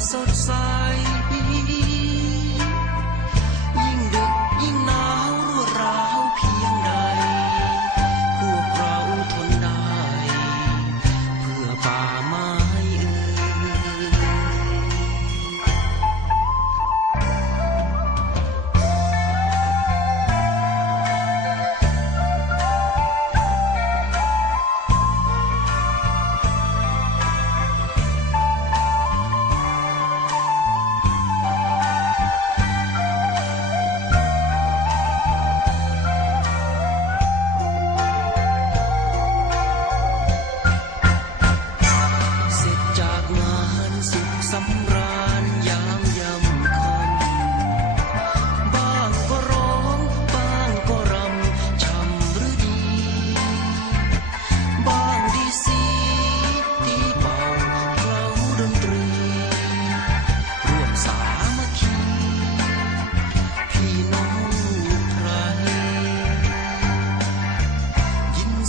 sort of.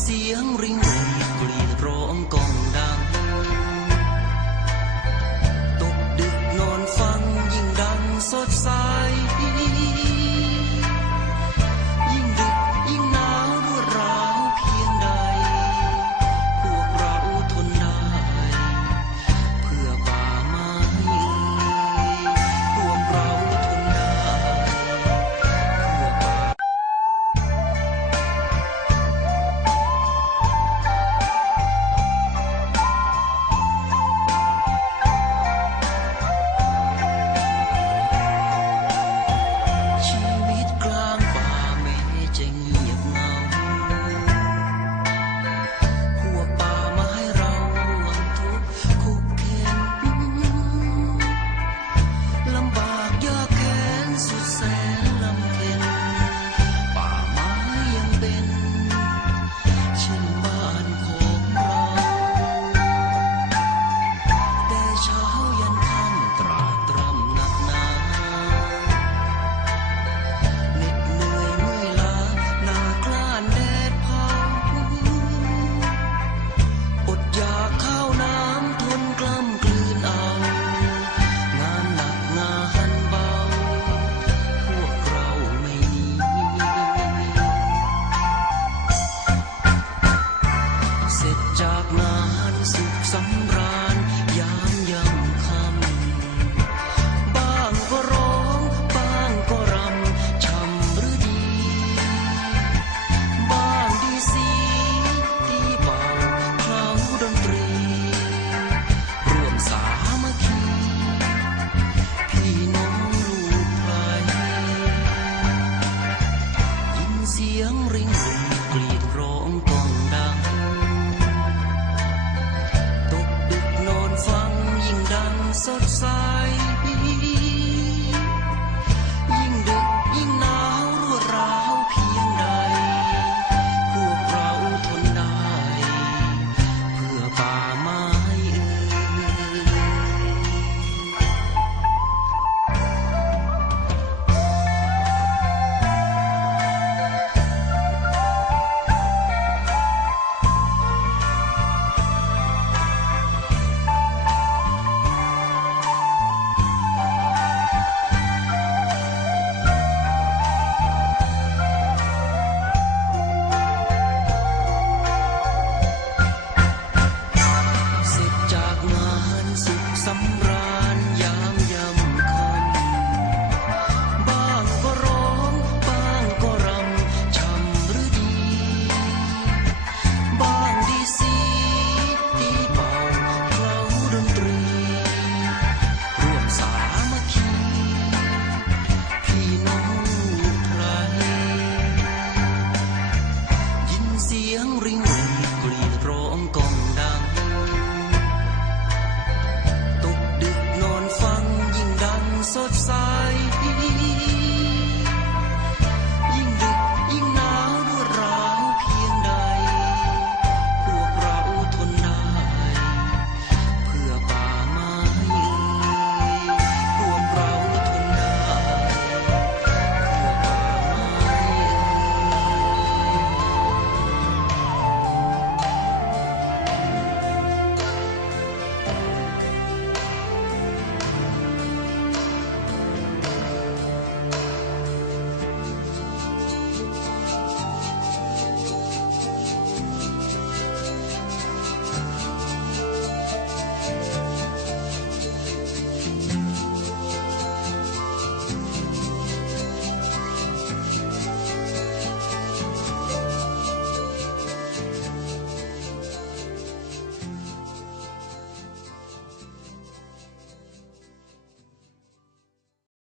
เสียงริง young ring